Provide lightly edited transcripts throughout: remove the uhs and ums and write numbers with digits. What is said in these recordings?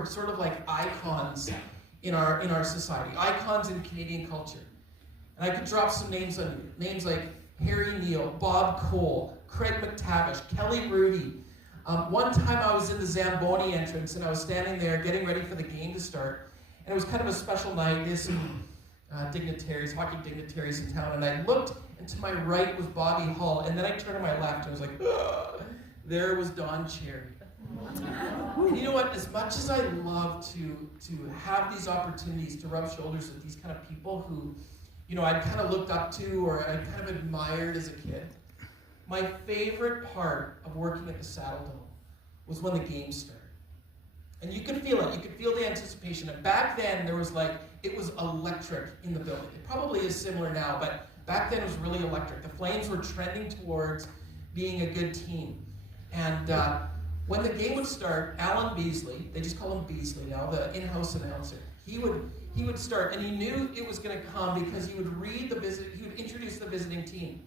were sort of like icons in our society, icons in Canadian culture. And I could drop some names on you. Names like Harry Neal, Bob Cole, Craig McTavish, Kelly Rudy. One time I was in the Zamboni entrance and I was standing there getting ready for the game to start. And it was kind of a special night. There's some dignitaries, hockey dignitaries in town. And I looked, and to my right was Bobby Hull. And then I turned to my left and I was like, ugh, there was Don Cherry. And you know what? As much as I love to have these opportunities to rub shoulders with these kind of people who, you know, I'd kind of looked up to or I kind of admired as a kid, my favorite part of working at the Saddle Dome was when the game started. And you could feel it. You could feel the anticipation. And back then, there was it was electric in the building. It probably is similar now, but back then it was really electric. The Flames were trending towards being a good team. And when the game would start, Alan Beasley, they just call him Beasley now, the in-house announcer, he would start, and he knew it was going to come because he would he would introduce the visiting team.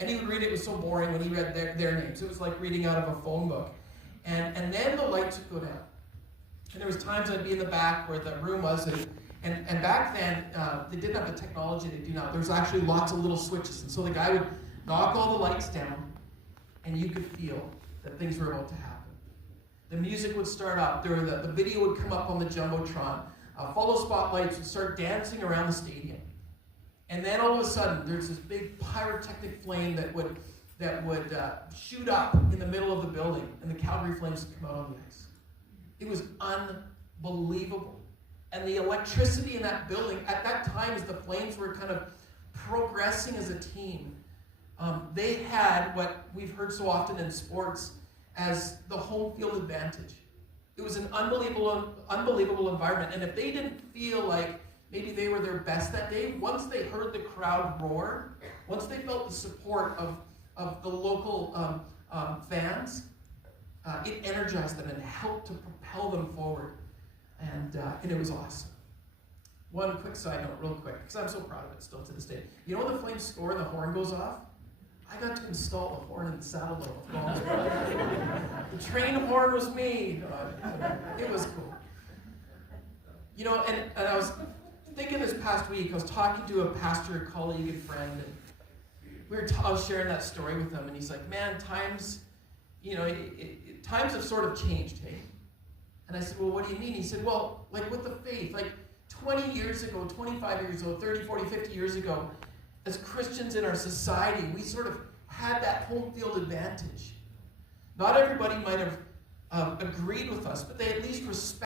And he would read it was so boring when he read their names. It was like reading out of a phone book. And then the lights would go down. And there was times I'd be in the back where the room was, and back then, they didn't have the technology they do now. There was actually lots of little switches. And so the guy would knock all the lights down, and you could feel that things were about to happen. The music would start up. The video would come up on the Jumbotron. Follow spotlights would start dancing around the stadium. And then all of a sudden, there's this big pyrotechnic flame that would shoot up in the middle of the building, and the Calgary Flames would come out on the ice. It was unbelievable. And the electricity in that building, at that time, as the Flames were kind of progressing as a team, they had what we've heard so often in sports as the home field advantage. It was an unbelievable environment. And if they didn't feel like maybe they were their best that day, once they heard the crowd roar, once they felt the support of the local fans, it energized them and helped to propel them forward. And it was awesome. One quick side note, real quick, because I'm so proud of it still to this day. You know when the Flames score and the horn goes off? I got to install the horn in the Saddle Dome. The train horn was me. It was cool. You know, and I was thinking this past week, I was talking to a pastor, colleague, and friend, and I was sharing that story with him, and he's like, man, times have sort of changed, hey? And I said, well, what do you mean? He said, well, like with the faith, like 20 years ago, 25 years ago, 30, 40, 50 years ago, as Christians in our society, we sort of had that home field advantage. Not everybody might have agreed with us, but they at least respected